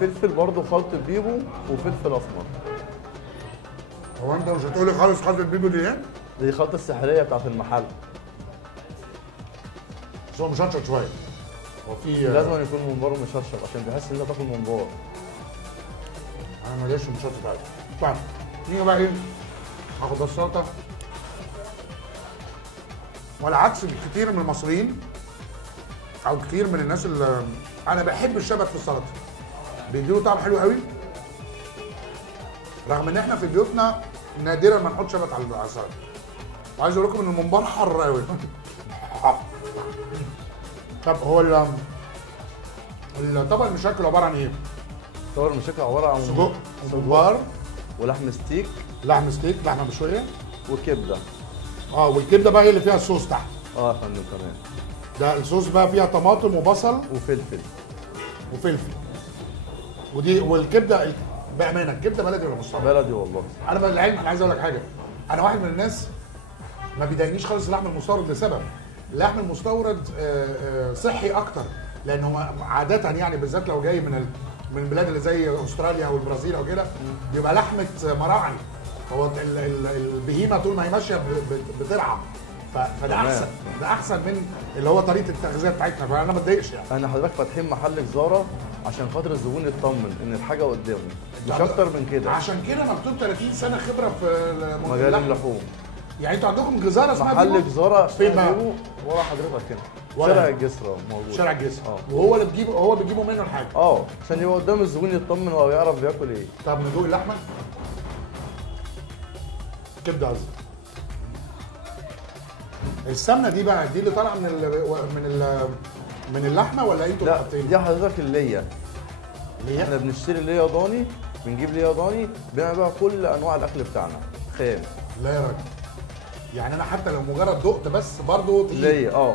فلفل برضه خلطة بيبو وفلفل اسمر. هو انت مش هتقولي خالص خلطة بيبو دي ايه؟ دي الخلطة السحرية بتاعت المحل. بس هو مشطشط شوية. هو في لازم يكون ممبار مشطشط عشان تحس ان انت تاكل ممبار. انا ماليش في المشطشط عادي. طيب نيجي بقى ايه؟ هاخد السلطة. وعلى عكس كتير من المصريين او كتير من الناس اللي انا بحب الشبت في السلطة. بيديله طعم حلو قوي. رغم ان احنا في بيوتنا نادرا ما نحط شبت على السلطة. وعايز اقول لكم ان الممبار حر قوي. طب هو الطبق المشكل عباره عن ايه؟ طبق المشكل عبارة عن سجق، ممبار، ولحم ستيك لحم ستيك، لحمه مشويه، وكبدة. والكبده بقى هي اللي فيها الصوص تحت. يا فندم تمام. ده الصوص بقى فيها طماطم وبصل وفلفل. وفلفل. والكبده بامانه الكبده بلدي ولا مستورد؟ بلدي والله. انا بالعلم انا عايز اقول لك حاجه. انا واحد من الناس ما بيضايقنيش خالص اللحم المستورد لسبب. اللحم المستورد صحي اكتر لان هو عاده يعني بالذات لو جاي من البلاد اللي زي استراليا او البرازيل او كده بيبقى لحمه مراعي. هو البهيمه طول ما هي ماشيه بترعى. فده احسن، ده احسن من اللي هو طريقه التغذيه بتاعتنا. فانا ما اتضايقش يعني. احنا حضرتك فاتحين محل جزاره عشان خاطر الزبون يطمن ان الحاجه قدامه مش اكتر من كده. عشان كده مكتوب 30 سنه خبره في مجال اللحوم. يعني انتوا عندكم جزاره اسمها محل جزاره فين بقى؟ ورا حضرتك كده. شارع شارع الجسر موجود. شارع الجسر. وهو اللي بتجيبه، هو بيجيبه منه الحاجه. عشان يبقى قدام الزبون يطمن ويعرف بياكل ايه. طب ندوق اللحمه؟ كبده قصدي. السمنه دي بقى دي اللي طالعه من اللحمه ولا انتوا لا حاطين؟ دي حضرتك الليه. ليه؟ احنا بنشتري ليه ضاني، بنجيب ليه ضاني بنعمل بقى كل انواع الاكل بتاعنا خام. لا يا راجل. يعني انا حتى لو مجرد دقت بس برضه ليه